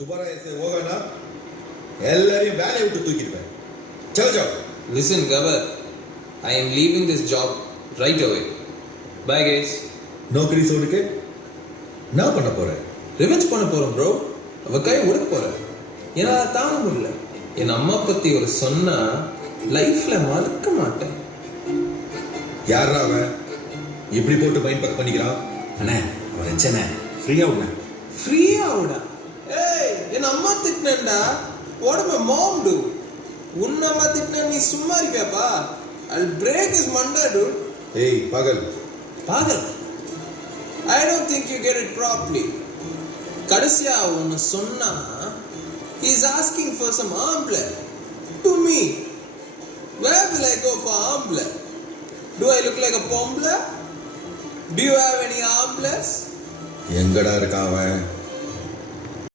दोबारा ऐसे होगा ना எல்லாரையும் வேலையை விட்டு தூக்கிடுவேன். चलो जाओ. Listen, Gavar. I am leaving this job right away. Bye, guys. Naukri சோடுக்கு நான் பண்ண போறேன். ரிவெஞ்ச் பண்ண போறேன் ப்ரோ. அவ கை உடைக்க போறேன். என்னால தாங்க முடியல. என் அம்மா பத்தி ஒரு சொன்னா லைஃப்ல மறக்க மாட்டேன். யாரா அவன் இப்படி போட்டு மைண்ட் பக் பண்ணிக்கிறான்? அண்ணே அவன் வச்சனே ஃப்ரீயா விடுங்க. ஃப்ரீயா விட? ஏய், என் அம்மா திட்டினேன்டா. What did my mom do? உன்ன அம்மா திட்டினா நீ சும்மா இருப்பியாப்பா? I'll break his manda, dude. ஏய் பாகல். பாகல்? I don't think you get it properly. கடைசியா உன்னை சொன்னா he's asking for some arm blood to me. Where will I go for arm blood? Do I look like a pombler? Do you have any arm bloods? எங்கடா இருக்கான் அவன்?